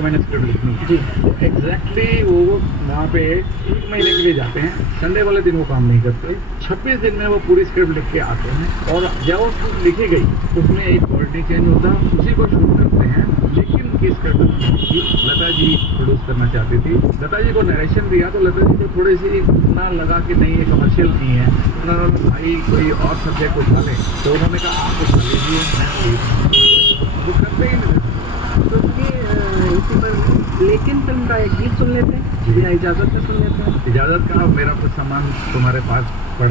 कि मैंने स्क्रिप्ट लिखनी है। जी। तो एग्जैक्टली वो वहाँ पे 1 महीने के लिए जाते हैं, संडे वाले दिन वो काम नहीं करते, 26 दिन में वो पूरी स्क्रिप्ट लिख के आते हैं, और जब वो स्क्रिप्ट लिखी गई उसमें एक वर्ड नहीं चेंज होता, उसी को शूट करते हैं। लेकिन उनकी स्क्रिप्ट लता जी प्रोड्यूस करना चाहती थी। लता जी को नरेशन दिया तो लता जी को थोड़ी सी ना लगा कि नहीं ये कमर्शियल नहीं है, उन्होंने भाई कोई और सब्जेक्ट उठा ले, तो उन्होंने कहा आप उठा लीजिए, मैं वो करते ही नहीं थे। तो इसी पर लेकिन फिल्म का एक गीत सुन लेते हैं, या इजाजत में सुन लेते हैं। इजाजत का मेरा कुछ सामान तुम्हारे पास पड़ा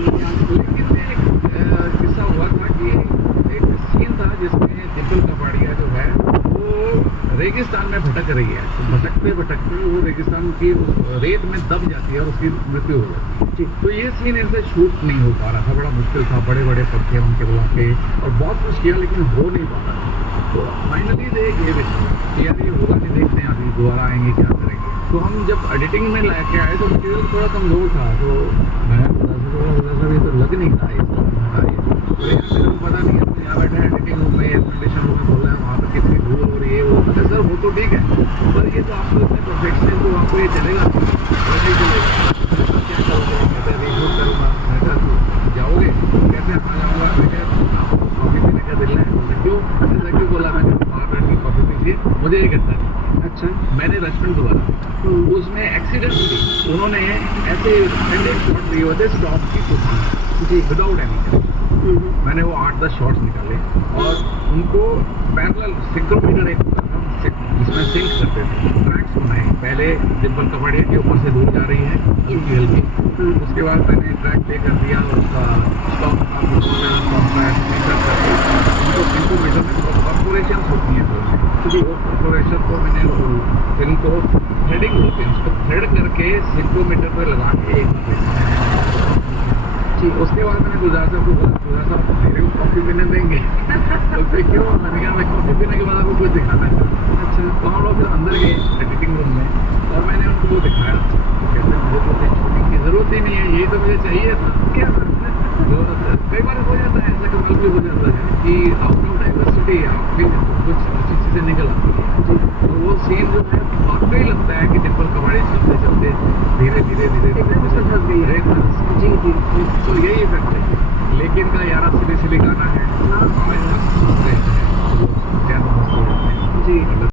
लेकिन एक किस्सा हुआ था कि एक सीन था जिसमें डिम्पल कपाड़िया जो है वो रेगिस्तान में भटक रही है, तो भटकते भटकते वो रेगिस्तान की रेत में दब जाती है और उसकी मृत्यु हो जाती है। जी। तो ये सीन इनसे शूट नहीं हो पा रहा था, बड़ा मुश्किल था, बड़े बड़े पत्थे उनके बुला के और बहुत कुछ किया लेकिन हो नहीं पा रहा था। तो फाइनली देख ये कि यार ये होगा नहीं, देखते हैं अभी दोबारा आएंगे क्या करेंगे। तो हम जब एडिटिंग में लेके आए तो मटेरियल थोड़ा कमजोर था, तो मैं ये तो लग नहीं रहा है इसका तो यार मेरे को पता नहीं है, तो यहाँ बैठे एडिटिंग रूम में एयर कंडीशन रूम में बोल रहे हैं वहाँ पर कितनी धूल हो रही है, वो तो सर वो तो ठीक है, पर ये तो आपको इतने परफेक्शन तो आपको ये चलेगा वैसे ही चलेगा, क्या करोगे? कहते हैं रिशूट करूँगा। मैं कहा जाओगे? कैसे आ जाऊँगा? मैं कहा आपको कॉफ़ी पीने का दिल है? क्यों ऐसा क्यों बोला? मैं बाहर बैठ के कॉफ़ी पीजिए, मुझे ये कहता है। अच्छा। मैंने रेस्टोरेंट दोबारा उसमें एक्सीडेंटली उन्होंने ऐसे एक्सटेंडेड शॉट लिए होते स्टॉप की तूफान जी विदाउट एनी। मैंने वो 8-10 शॉट्स निकाले और उनको पैरेलल सिंक्रोमीटर एक होता था जिसमें सिंक करते थे, ट्रैक्स बनाए। पहले डिम्पल कपाड़िया के ऊपर से दूर जा रही है हल्की हल्की, उसके बाद मैंने ट्रैक पे कर दिया और उसका स्टॉप करके उनको सिंक्रोमीटर में कॉर्पोरेशन होती है जी, वो कॉर्पोरेशन को मैंने फिल्म को थ्रेडिंग होती है, उसको थ्रेड करके सिंक्रोमीटर पर लगा के जी। उसके बाद मैंने गुजरात साहब को बोला, गुजरात साहब मेरे को कॉफ़ी पीने देंगे? तो फिर क्यों? मैंने कहा मैं कॉफ़ी पीने के बाद आपको कुछ दिखाना है। अच्छा। तो हम लोग फिर अंदर गए एडिटिंग रूम में और मैंने उनको वो दिखाया, कहते मुझे तो शूटिंग की ज़रूरत ही नहीं है, यही तो मुझे चाहिए था। क्या तो कई बार हो जाता है ऐसा, कमाल भी हो जाता है कि आउट ऑफ डाइवर्सिटी आप भी कुछ अच्छी चीज़ें निकल आती हैं जी। और वो सीन जो है वाकई लगता है कि डिम्पल कपाड़ी चलते चलते धीरे धीरे धीरे एकदम से फंस गई है। जी जी। तो यही इफेक्ट है। लेकिन का यारा सिली सिली गाना है, आज तक सुनते हैं लोग, क्या मस्त हो जाते हैं जी।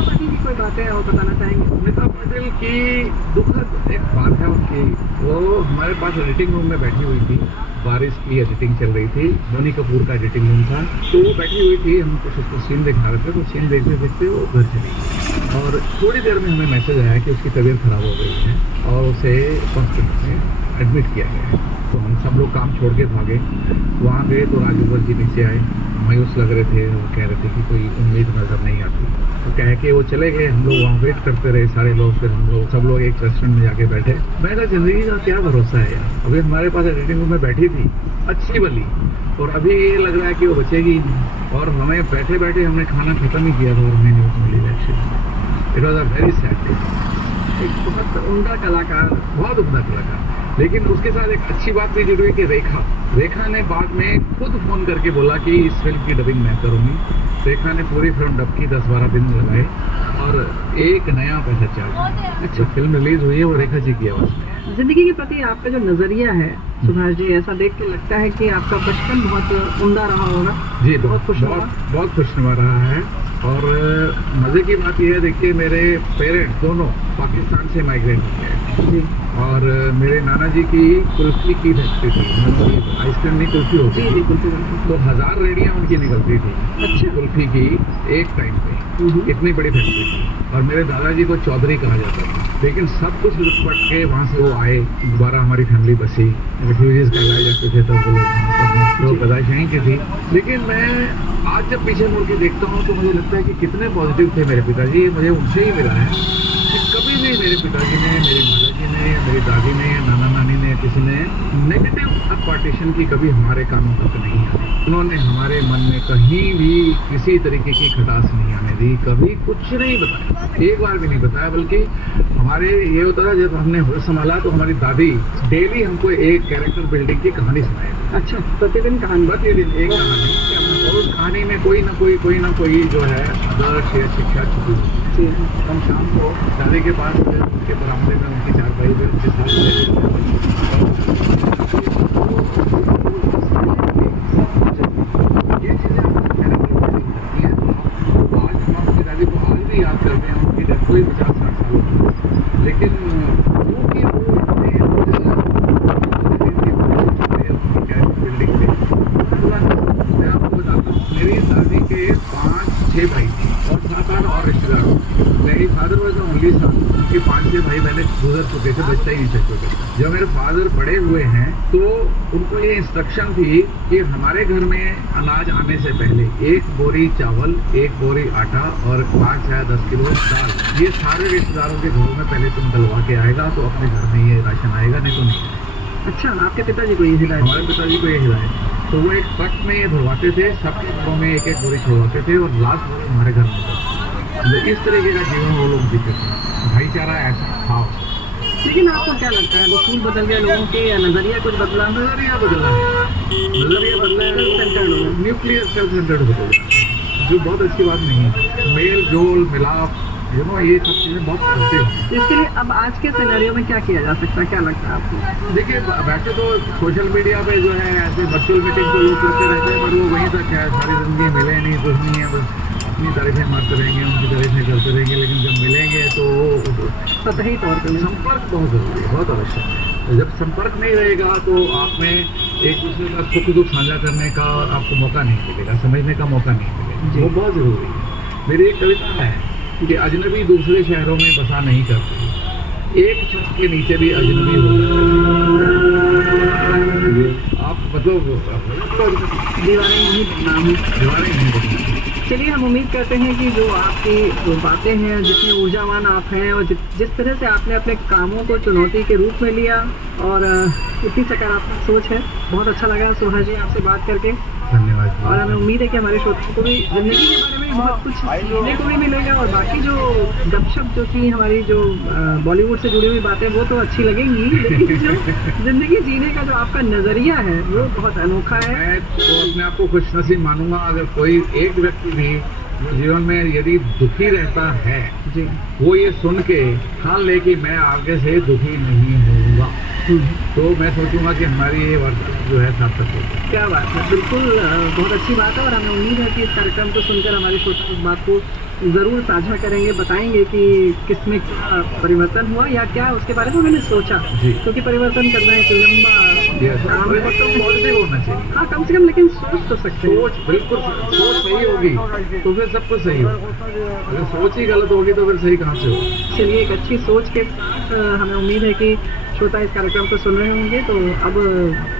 अमिताभ पाटिल की कोई बातें और बताना चाहेंगे? अमिताभ पाटिल की दुखद एक बात है उनकी, वो हमारे पास एडिटिंग रूम में बैठी हुई थी, बारिश की एडिटिंग चल रही थी, बोनी कपूर का एडिटिंग रूम था, तो वो बैठी हुई थी, हम कुछ उसको सीन दिखा रहे थे, तो सीन देखते देखते वो घर चली गई और थोड़ी देर में हमें मैसेज आया कि उसकी तबीयत खराब हो गई है और उसे हॉस्पिटल में एडमिट किया गया है। तो हम सब लोग काम छोड़ के भागे, वहाँ गए तो राजूवर जी नीचे आए, मायूस लग रहे थे, वो कह रहे थे कि कोई उम्मीद नजर नहीं आती, तो कह के वो चले गए। हम लोग वहाँ वेट करते रहे सारे लोग, फिर हम लोग सब लोग एक रेस्टोरेंट में जाके बैठे। मैं कहा जिंदगी का क्या भरोसा है यार, अभी हमारे पास एडिटिंग रूम में बैठी थी अच्छी भली, और अभी ये लग रहा है कि वो बचेगी नहीं, और हमें बैठे बैठे हमने खाना खत्म ही किया था और हमें न्यूज़ मिली actually. It was a very sad day. एक बहुत उम्दा कलाकार, बहुत उम्दा कलाकार, लेकिन उसके साथ एक अच्छी बात भी जुड़ी हुई कि रेखा ने बाद में खुद फोन करके बोला कि इस फिल्म की डबिंग मैं करूंगी। रेखा ने पूरी फिल्म डब की, 10-12 दिन लगाए और एक नया पैसा चार्ज। अच्छा, फिल्म रिलीज हुई है वो रेखा जी की आवाज में। जिंदगी के प्रति आपका जो नजरिया है सुभाष जी, ऐसा देख के लगता है कि आपका बचपन बहुत उम्दा रहा होगा। जी, बहुत खुशनुमा रहा है। और मजे की बात यह है, देखिए मेरे पेरेंट्स दोनों पाकिस्तान से माइग्रेट हो गए जी, और मेरे नाना जी की कुल्फी की फैक्ट्री थी, आइसक्रीम नहीं कुल्फी होती जी, थी, तो 1000 रेडियाँ उनकी निकलती थी अच्छा, कुल्फी की एक टाइम पे, इतनी बड़ी फैक्ट्री थी। और मेरे दादाजी को चौधरी कहा जाता था, लेकिन सब कुछ लुटपट के वहाँ से वो आए, दोबारा हमारी फैमिली बसी, रिफ्यूजीज कहलाए जाते थे तब वो लोग पैदाइश यहीं की थी। लेकिन मैं आज जब पीछे मुड़ के देखता हूँ तो मुझे लगता है कि कितने पॉजिटिव थे मेरे पिताजी, मुझे उनसे ही मिला है कि कभी भी मेरे पिताजी ने, मेरी माताजी ने, मेरी दादी ने, नाना नानी ने, किसी ने नेगेटिव पार्टीशन की कभी हमारे कानों तक नहीं आई। उन्होंने हमारे मन में कहीं भी किसी तरीके की खटास नहीं आने दी, कभी कुछ नहीं बताया, एक बार भी नहीं बताया। बल्कि हमारे ये होता था, जब हमने होश संभाला तो हमारी दादी डेली हमको एक कैरेक्टर बिल्डिंग की कहानी सुनाई। अच्छा, प्रतिदिन कहानी, प्रतिदिन एक कहानी, और उस कहानी में कोई ना कोई जो है आदर्श या शिक्षा छुपी होती है। हम शाम को दादी के पास उनके बरामदे में उनकी चारपाई पे उनके साथ ये चीज़ें करती हैं। आज हम अपनी दादी को आज भी याद करते हैं, उनकी डेथ कोई 50-60 साल हो, लेकिन क्योंकि वो बिल्डिंग में, मैं आपको बताता हूँ, मेरी दादी के 5-6 भाई थे और 7-8 और रिश्तेदार। मेरी father was the only son, उनके 5-6 भाई पहले गुजर चुके थे, बच्चा ही नहीं सकते थे। जब मेरे फादर बड़े हुए हैं तो उनको ये इंस्ट्रक्शन थी कि हमारे घर में अनाज आने से पहले 1 बोरी चावल, 1 बोरी आटा और 5 या 10 किलो दाल, ये सारे रिश्तेदारों के घरों में पहले तुम डलवा के आएगा तो अपने घर में ये राशन आएगा, नहीं तो नहीं। अच्छा, आपके पिताजी को ये हिदायत? हमारे पिताजी को ये हिदायत, तो वो एक ट्रक में ये भरवाते थे, सबके घरों में 1-1 बोरी छोड़वाते थे और लास्ट बोरी हमारे घर में होता। तो इस तरीके का जीवन वो लोग जीते थे, भाईचारा ऐसा था। लेकिन आपको क्या लगता है, उसूल बदल गया लोगों के या नजरिया कुछ बदला? नजरिया बदला है, न्यूक्लियर सेल्फ सेंटर्ड हो गया, जो बहुत अच्छी बात नहीं है। मेल जोल मिलाप, ये सब चीज़ें बहुत करते हैं। इसके लिए अब आज के सिनेरियो में क्या किया जा सकता है, क्या लगता है आपको? देखिए, वैसे तो सोशल मीडिया पे जो है ऐसे वर्चुअल मीटिंग तो लोग करते रहते हैं, पर वो वहीं तक है, सारी जिंदगी मिले नहीं, कुछ नहीं है, बस अपनी तारीफें मारते रहेंगे, उनकी तारीफें करते रहेंगे, लेकिन जब मिलेंगे तो सतही तौर पर संपर्क बहुत जरूरी है, बहुत आवश्यक है। जब संपर्क नहीं रहेगा तो आप में एक दूसरे का सुख दुख साझा करने का आपको मौका नहीं मिलेगा, समझने का मौका नहीं मिलेगा, वो बहुत ज़रूरी है। मेरी एक कविता है कि अजनबी दूसरे शहरों में बसा नहीं करते, एक छत के नीचे भी अजनबी हो जाते। आप मतलब दीवारें नहीं बनना। चलिए, हम उम्मीद करते हैं कि जो आपकी जो बातें हैं, जितने ऊर्जावान आप हैं और जिस तरह से आपने अपने कामों को चुनौती के रूप में लिया और इतनी सकारात्मक सोच है, बहुत अच्छा लगा सुभाष जी आपसे बात करके। धन्यवाद। और हमें उम्मीद है कि हमारे श्रोताओं को भी जिंदगी के बारे में बहुत कुछ सीखने को भी मिलेगा, और बाकी जो गपशप जो थी हमारी, जो बॉलीवुड से जुड़ी हुई बातें, वो तो अच्छी लगेंगी, लेकिन जो जिंदगी जीने का जो आपका नजरिया है वो बहुत अनोखा है। मैं तो अपने आप को खुशनसीब मानूंगा अगर कोई एक व्यक्ति भी जो जीवन में यदि दुखी रहता है जी, वो ये सुन के ठान ले कि मैं आगे से दुखी नहीं होऊंगा, तो मैं सोचूंगा कि हमारी ये वार्ता जो है सार्थक होगी। क्या बात है, बिल्कुल बहुत अच्छी बात है। और हमें उम्मीद है कि इस कार्यक्रम को सुनकर हमारे श्रोता इस बात को ज़रूर साझा करेंगे, बताएँगे कि किसमें क्या परिवर्तन हुआ या क्या उसके बारे में मैंने सोचा। जी। क्योंकि परिवर्तन करना एक लंबा काम है। परिवर्तन पॉजिटिव होना चाहिए। हाँ, कम से कम लेकिन सोच तो सकते हैं। सोच बिल्कुल सोच सही होगी तो फिर सब कुछ सही होगा। अगर सोच ही गलत होगी तो फिर सही कहाँ से होगा। चलिए एक अच्छी सोच के साथ हमें उम्मीद है कि श्रोता इस कार्यक्रम को सुन रहे होंगे, तो अब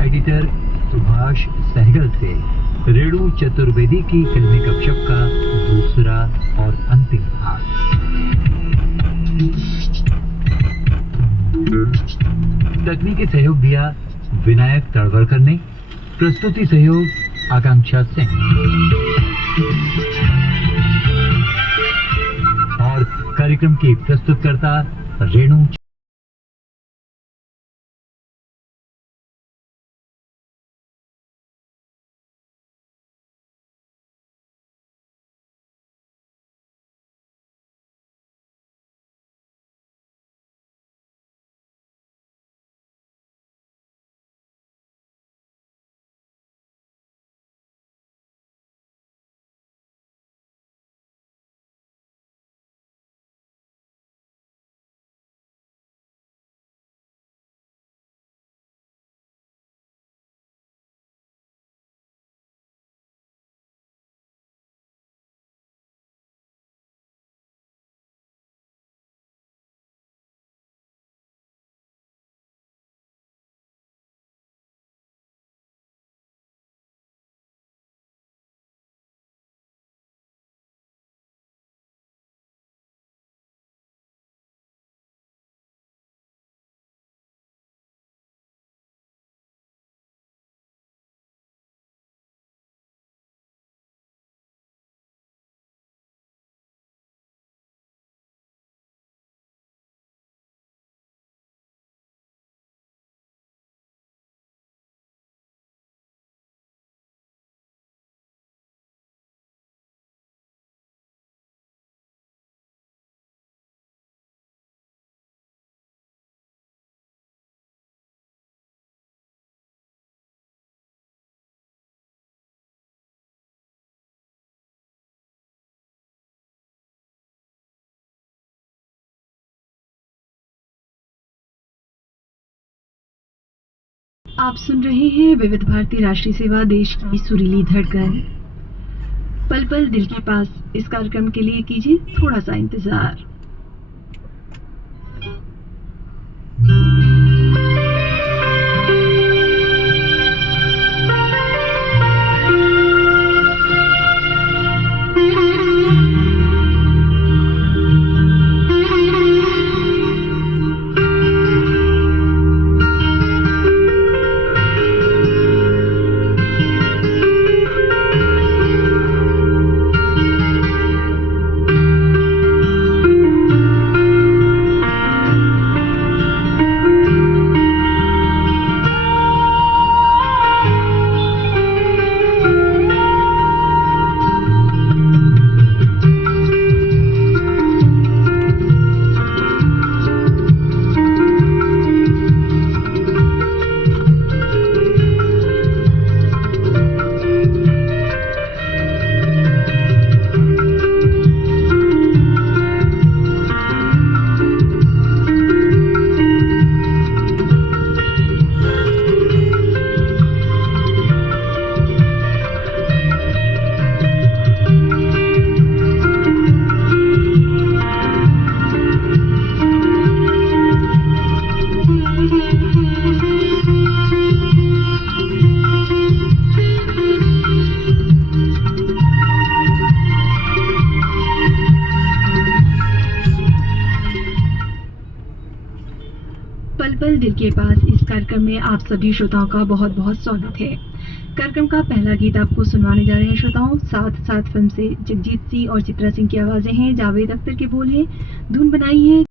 एडिटर सुभाष सहगल से रेणु चतुर्वेदी की फिल्मी गपशप का दूसरा और अंतिम भाग। तकनीकी सहयोग दिया विनायक तड़वरकर ने। प्रस्तुति सहयोग आकांक्षा सिंह और कार्यक्रम की प्रस्तुतकर्ता रेणु आप सुन रहे हैं विविध भारती राष्ट्रीय सेवा, देश की सुरीली धड़कन। पल पल दिल के पास, इस कार्यक्रम के लिए कीजिए थोड़ा सा इंतजार। पल पल दिल के पास, इस कार्यक्रम में आप सभी श्रोताओं का बहुत बहुत स्वागत है। कार्यक्रम का पहला गीत आपको सुनवाने जा रहे हैं श्रोताओं, साथ साथ फिल्म से जगजीत सिंह और चित्रा सिंह की आवाजें हैं, जावेद अख्तर के बोल हैं, धुन बनाई है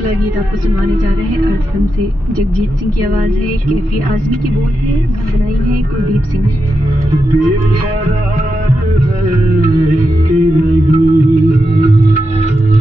अगला गीत आपको सुनवाने जा रहे हैं अर्थ फिल्म से। जगजीत सिंह की आवाज़ है, कैफी आज़मी की बोल है, बनाई है कुलदीप सिंह ने। देव